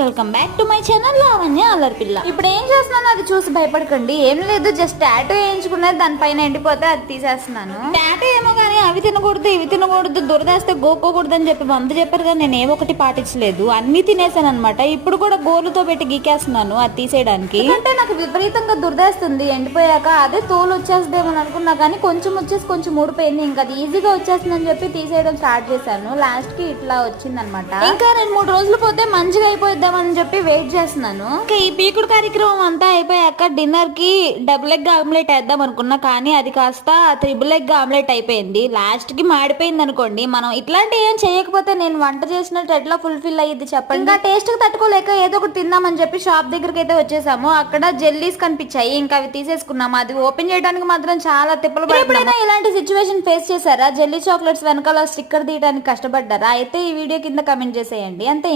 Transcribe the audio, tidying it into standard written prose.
Welcome back to my channel Lavanya అల్లరిపిల్ల. ఇప్పుడు ఏం చేస్తున్నాను అది చూసి భయపడకండి. ఏం లేదు, జస్ట్ టాటూ వేయించుకున్నది దానిపైన ఎండిపోతే అది తీసేస్తున్నాను. టాటూ ఏమో కానీ అవి తినకూడదు ఇవి తినకూడదు దురదేస్తే గోక్కోకూడదు అని చెప్పి వంద చెప్పారు కానీ నేను ఏమొకటి పాటించలేదు, అన్ని తినేసాను అనమాట. ఇప్పుడు కూడా గోలుతో పెట్టి గీకేస్తున్నాను అది తీసేయడానికి. అంటే నాకు విపరీతంగా దురదేస్తుంది ఎండిపోయాక. అదే తోలు వచ్చేస్తుందేమో అనుకున్నా కానీ కొంచెం వచ్చేసి కొంచెం ఊడిపోయింది. ఇంకా అది ఈజీగా వచ్చేస్తుందని చెప్పి తీసేయడం స్టార్ట్ చేశాను. లాస్ట్ కి ఇట్లా వచ్చింది అనమాట. ఇంకా 2-3 రోజులు పోతే మంచిగా అయిపోయిద్దామని చెప్పి వెయిట్ చేస్తున్నాను. ఇంకా ఈ పీకుడు కార్యక్రమం అంతా అయిపోయాక డిన్నర్ కి డబుల్ ఎగ్ ఆమ్లెట్ వేద్దాం అనుకున్నా కానీ అది కాస్త త్రిబుల్ ఎగ్ ఆమ్లెట్ అయిపోయింది. లాస్ట్ కి మాడిపోయింది అనుకోండి. మనం ఇట్లాంటి ఏం చేయకపోతే నేను వంట చేసినట్టు ఎట్లా ఫుల్ఫిల్ అయ్యింది చెప్పండి. ఇంకా టేస్ట్ కి తట్టుకోలేక ఏదో ఒకటి తిందామని చెప్పి షాప్ దగ్గరికి అయితే వచ్చేసాము. అక్కడ జెల్లీస్ కనిపించాయి, ఇంకా అవి తీసేసుకున్నాము. అది ఓపెన్ చేయడానికి మాత్రం చాలా తిప్పలు పడుతున్నాము. ఎప్పుడైనా ఇలాంటి సిచ్యువేషన్ ఫేస్ చేశారా? జెల్లీ చాక్లెట్స్ వెనకాల స్టిక్కర్ తీయడానికి కష్టపడ్డారా? అయితే ఈ వీడియో కింద కమెంట్ చేసేయండి. అంతే.